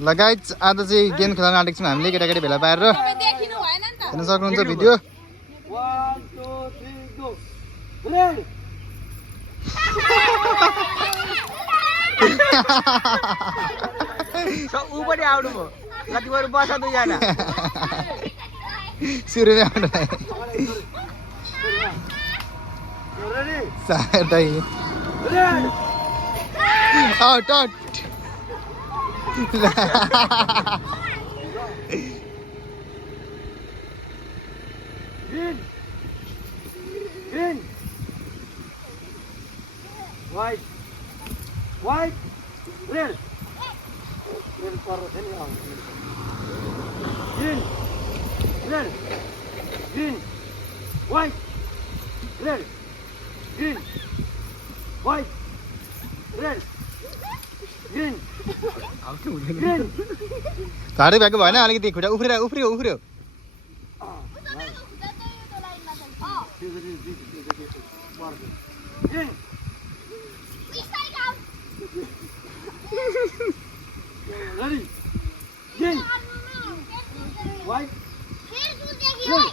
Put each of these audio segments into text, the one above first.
लगायत आज चाहिँ गेम खेल्न आँटेको छौँ हामीले केटाकेटी भेला पारेर हेर्न सक्नुहुन्छ भिडियो ऊ पनि आउनु भयो कति बरु बस दुईजना सुरुमै आउनु साटै out out Green. Green. White. White. Red. Red color. Green. Red. Green. White. Red. Green. White. Red. Green. Green. झाडु भएको भएन अलिकति खुट्टा उफ्रियो उफ्रियो उफ्रियो Green. Ready. Green. White. Green.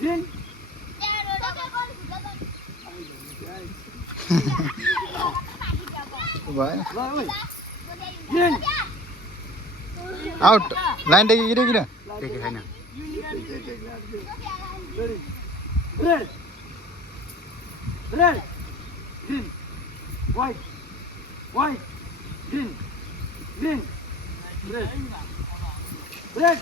Green. भएन Green. आउट लाइन टेक्यो कि किन Take it, Hannah. Ready. Red. Red. Green. White. White. Green. Green. Red. Red.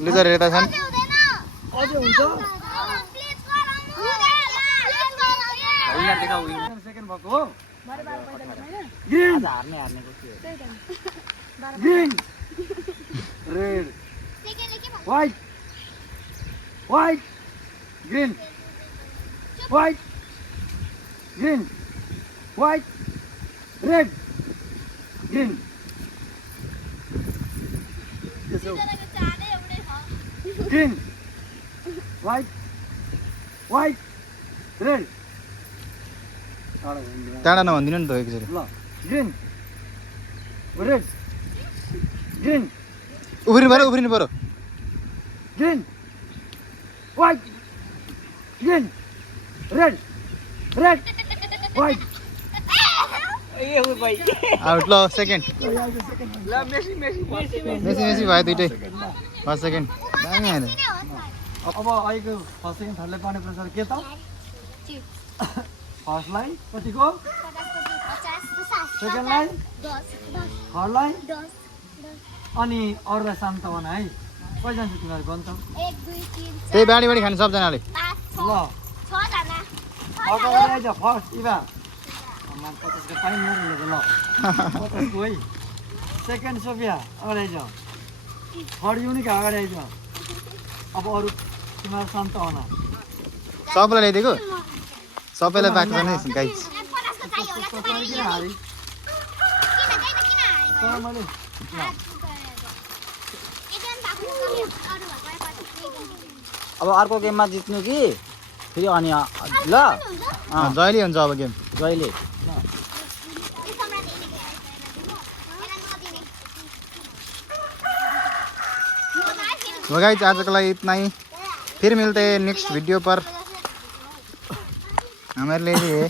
Loser हेर्दा छन् Second भएको हो Green. Green. Red. White. White. Green. White. Green. White. Red. Green. Green. White. White. Red. टाढा नभनिदिनु नि त एकचोटि ल ग्रीन रेड ग्रीन उफ्रिनु पर्यो green white green red red white out ल सेकेन्ड ल मेसी मेसी मेसी भयो दुइटै फर्स्ट सेकेन्ड दामी आयो अब अहिलेको फर्स्ट सेकेन्ड थर्डलाई पाउने प्रचार के त फर्स्टलाई कतिको सेकेन्डलाई थर्डलाई अनि अरूलाई सान्तवना है कति जान्छ तिमीहरू गन्छ त्यही बाँडी बाँडी खानु सबजनाले ल अगाडि आइज फर्स्ट इभा 50 पाइन मेरो ल 50 है सेकेन्ड सोफिया अगाडि आइज थर्ड युनिक अगाडि आइज अब अरू तिमीहरू शान्तवना सबैलाई ल्याइदिएको सबैलाई पाएको छ नि गाइज अब अर्को गेममा जित्नु कि फेरि अनि ल जहिले हुन्छ अब गेम जहिले तो गाइस आज के लिए इतना ही फिर मिलते हैं नेक्स्ट वीडियो पर हमारे लिए